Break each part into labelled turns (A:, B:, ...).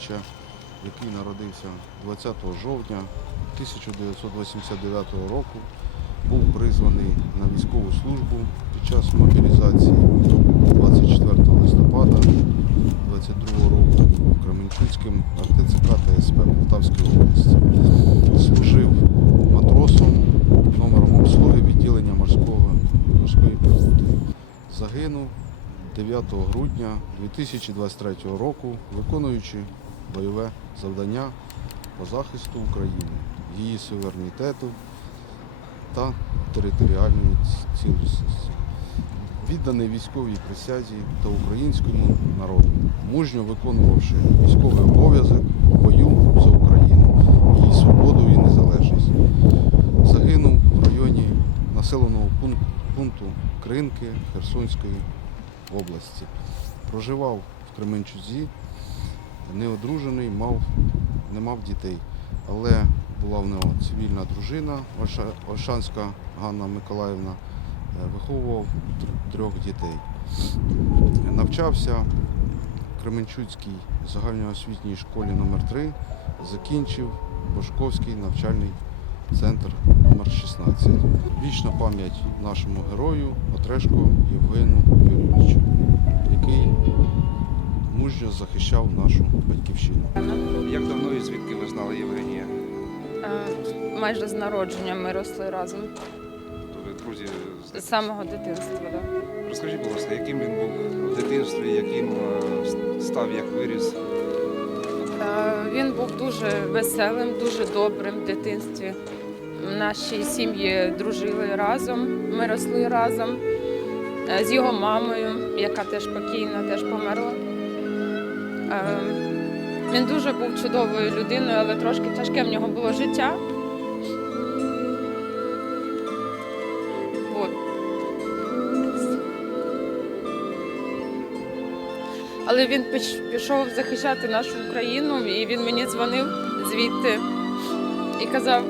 A: Януковича, який народився 20 жовтня 1989 року, був призваний на військову службу під час мобілізації 24 листопада 22 року Кременчуцьким РТЦК та СП Полтавської області. Служив матросом номером обслуги відділення морського морської піхоти. Загинув 9 грудня 2023 року, виконуючи бойове завдання по захисту України, її суверенітету та територіальної цілісності. Відданий військовій присязі та українському народу, мужньо виконувавши військовий обов'язок в бою за Україну, її свободу і незалежність. Загинув в районі населеного пунк- пункту Кринки Херсонської області. Проживав в Кременчузі, неодружений, мав, не мав дітей. Але була в нього цивільна дружина Ольша- Ольшанська Ганна Миколаївна, е, виховував трьох дітей. Навчався в Кременчуцькій загальноосвітній школі номер 3 закінчив Бошковський навчальний центр номер 16 Вічна пам'ять нашому герою Отрешко Євгену Юрійовичу, який мужньо захищав нашу батьківщину.
B: Як давно і звідки ви знали Євгенія?
C: Е, Майже з народження ми росли разом.
B: То ви друзі з
C: самого дитинства. Да.
B: Розкажіть, будь ласка, яким він був в дитинстві, яким е, став, як виріс?
C: Е, Він був дуже веселим, дуже добрим в дитинстві. Наші сім'ї дружили разом, ми росли разом з його мамою, яка теж покійна, теж померла. Е, Він дуже був чудовою людиною, але трошки тяжке в нього було життя. От. Але він пішов захищати нашу Україну, і він мені дзвонив звідти і казав: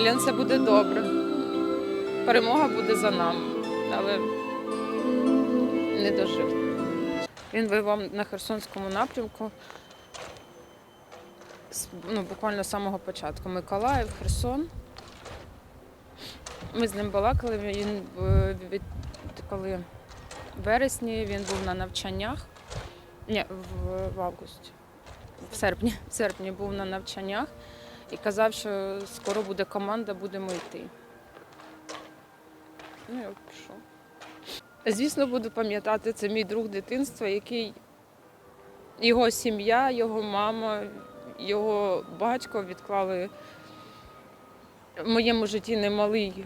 C: Лен, все буде добре. Перемога буде за нами. Але не дожив. Він воював на Херсонському напрямку. Ну, буквально з самого початку. Миколаїв, Херсон. Ми з ним балакали. Він е, від коли в вересні він був на навчаннях. Ні, в, в августі. В серпні. В серпні був на навчаннях і казав, що скоро буде команда, будемо йти. Ну, я пішов. Звісно, буду пам'ятати, це мій друг дитинства, який його сім'я, його мама, його батько відклали в моєму житті немалий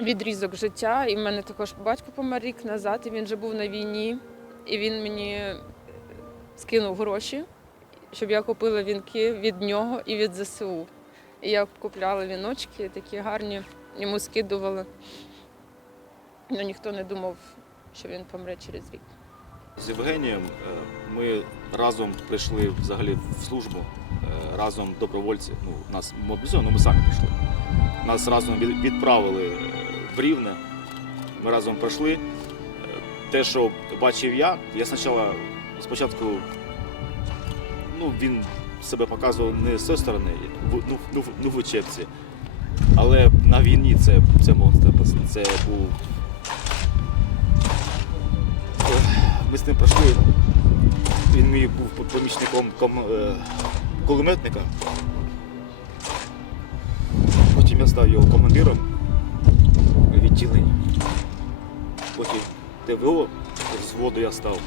C: відрізок життя. І в мене також батько помер рік назад, і він вже був на війні. І він мені скинув гроші, щоб я купила вінки від нього і від ЗСУ. І я купляла віночки, такі гарні, йому скидували. Ну ніхто не думав, що він помре через рік.
D: З Євгенієм е, ми разом прийшли взагалі в службу, е, разом добровольці. Ну, нас мобілізовано, ми самі пішли. Нас разом відправили е, в Рівне. Ми разом пройшли. Те, що бачив я, я спочатку, спочатку ну, він себе показував не з цієї сторони, ну, ну, ну, в учебці. Але на війні це, це монстр. Це був ми з ним пройшли. Він мій був помічником ком- е, кулеметника. Потім я став його командиром відділення. Потім ТВО взводу я став.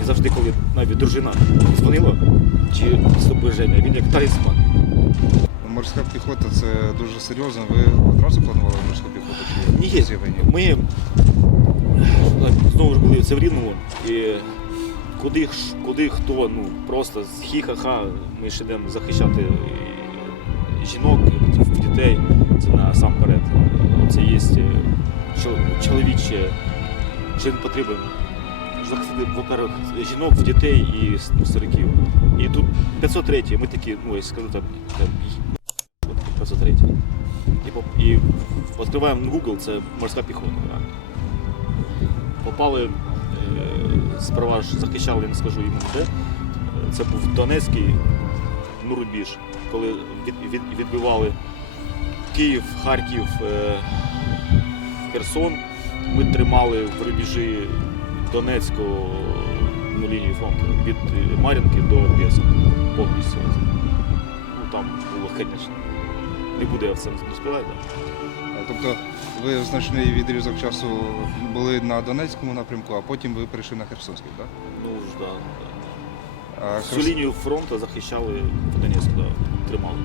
D: І завжди, коли навіть дружина дзвонила чи зображення, він як талісман.
B: Морська піхота це дуже серйозно. Ви одразу планували морську піхоту
D: Ні,
B: з
D: Ми е, знову ж були це в Рівному. І куди, куди хто, ну просто з хі-ха-ха, ми ж йдемо захищати жінок, дітей. Це насамперед. Це є чоловіче, що він потрібен. Захистити, во-первых, жінок, дітей і ну, стариків. І тут 503, ми такі, ну, я скажу там, там 503. І, поп- і відкриваємо Google, це морська піхота. Попали е, сперва ж захищали, не скажу іменно де. Е, Це був Донецький ну, рубіж, коли від, від, відбивали Київ, Харків, е, Херсон. Ми тримали в рубежі Донецького ну, лінію фронту від е, Мар'їнки до Одеси повністю. Ну там було, звісно. Не буде.
B: Е, Тобто ви значний відрізок часу були на Донецькому напрямку, а потім ви перейшли на Херсонський, так?
D: Ну ж да. да. Всю
B: Херс-
D: лінію фронту захищали в Донецьку, да, тримали.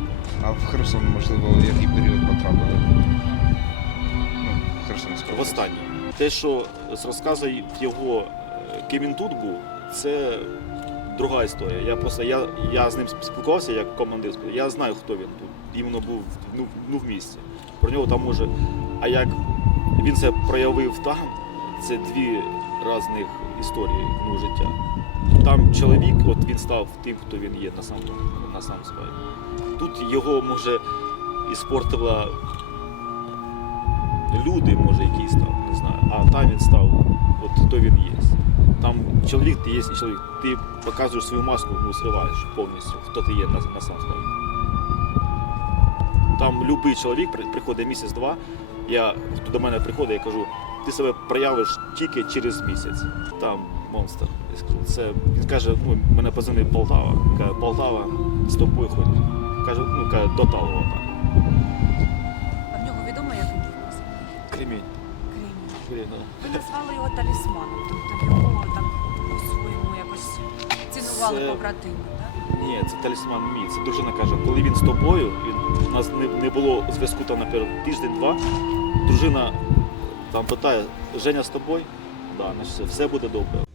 B: а в Херсон, можливо, який період потрапили? Ну, Херсонська.
D: В останній. Те, що з розказу його, е, ким він тут був, це друга історія. Я просто я, я з ним спілкувався як командир. Я знаю, хто він тут. Іменно був ну, ну, в місті. Про нього там може. А як він це проявив там, це дві різних історії ну, життя. Там чоловік, от він став тим, хто він є на самому на самому справі. Тут його може іспортила люди, може, якийсь там, не знаю. А там він став, от хто він є. Там чоловік ти є чоловік. Ти показуєш свою маску, ну, зриваєш повністю, хто ти є на, на сам справі. Там будь-який чоловік приходить місяць-два, я, хто до мене приходить, я кажу, ти себе проявиш тільки через місяць. Там монстр. Це, він каже, ну, мене позвонив Полтава. Каже, Полтава з тобою ходить. Каже, ну, каже, до Талова там.
E: А в нього відомо, як він названий?
D: Кремінь.
E: Кремінь. Ви назвали його талісманом, тобто його так по-своєму якось цінували
D: Це-
E: побратими?
D: Ні, це талісман мій. Це дружина каже, коли він з тобою, він, у нас не, не було зв'язку там, наприклад, тиждень-два. Дружина там питає, Женя з тобою? Да, значить все буде добре.